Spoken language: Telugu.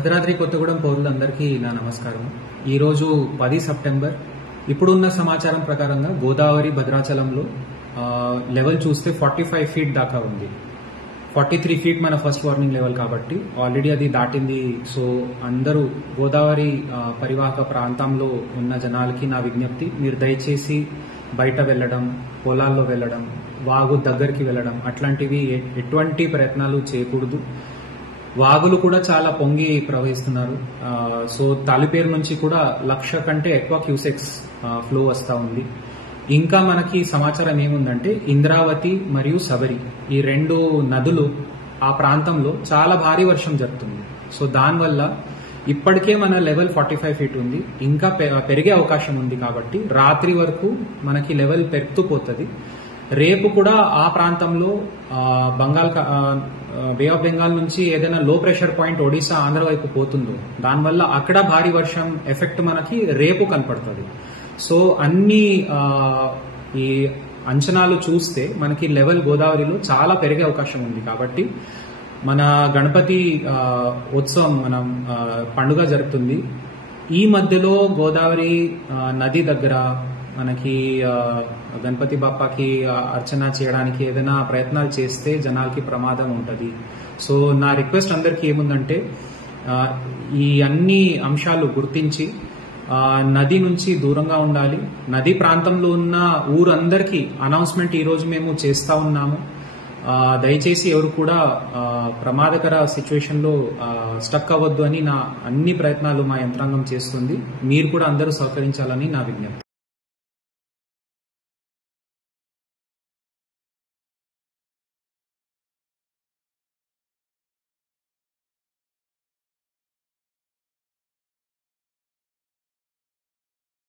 భద్రాద్రి కొత్తగూడెం పౌరులందరికీ నా నమస్కారం. ఈరోజు 10 సెప్టెంబర్. ఇప్పుడున్న సమాచారం ప్రకారంగా గోదావరి భద్రాచలంలో లెవెల్ చూస్తే 45 ఫీట్ దాకా ఉంది. 43 ఫీట్ మన ఫస్ట్ వార్నింగ్ లెవెల్ కాబట్టి ఆల్రెడీ అది దాటింది. సో అందరూ గోదావరి పరివాహక ప్రాంతంలో ఉన్న జనాలకి నా విజ్ఞప్తి, మీరు దయచేసి బయట వెళ్ళడం, పొలాల్లో వెళ్ళడం, వాగు దగ్గరికి వెళ్ళడం అట్లాంటివి ఎటువంటి ప్రయత్నాలు చేయకూడదు. వాగులు కూడా చాలా పొంగి ప్రవహిస్తున్నారు. సో తాలిపేరు నుంచి కూడా 1,00,000 కంటే ఎక్కువ క్యూసెక్స్ ఫ్లో వస్తూ ఉంది. ఇంకా మనకి సమాచారం ఏముందంటే ఇంద్రావతి మరియు శబరి ఈ రెండు నదులు ఆ ప్రాంతంలో చాలా భారీ వర్షం జరుగుతుంది. సో దానివల్ల ఇప్పటికే మన లెవెల్ 45 ఫీట్ ఉంది, ఇంకా పెరిగే అవకాశం ఉంది. కాబట్టి రాత్రి వరకు మనకి లెవెల్ పెరుగుతూ పోతుంది. రేపు కూడా ఆ ప్రాంతంలో బే ఆఫ్ బెంగాల్ నుంచి ఏదైనా లో ప్రెషర్ పాయింట్ ఒడిశా ఆంధ్ర వైపు పోతుందో దానివల్ల అక్కడ భారీ వర్షం ఎఫెక్ట్ మనకి రేపు కనపడుతుంది. సో అన్ని ఈ అంచనాలు చూస్తే మనకి లెవెల్ గోదావరిలో చాలా పెరిగే అవకాశం ఉంది. కాబట్టి మన గణపతి ఉత్సవం మనం పండుగ జరుగుతుంది. ఈ మధ్యలో గోదావరి నది దగ్గర మనకి గణపతి బాప్పాకి అర్చన చేయడానికి ఏదైనా ప్రయత్నాలు చేస్తే జనాలకి ప్రమాదం ఉంటుంది. సో నా రిక్వెస్ట్ అందరికీ ఏముందంటే ఈ అన్ని అంశాలు గుర్తించి నది నుంచి దూరంగా ఉండాలి. నది ప్రాంతంలో ఉన్న ఊరందరికీ అనౌన్స్మెంట్ ఈరోజు మేము చేస్తా ఉన్నాము. దయచేసి ఎవరు కూడా ప్రమాదకర సిచ్యువేషన్ లో స్టక్ అవ్వద్దు అని నా అన్ని ప్రయత్నాలు మా యంత్రాంగం చేస్తుంది. మీరు కూడా అందరూ సహకరించాలని నా విజ్ఞప్తి.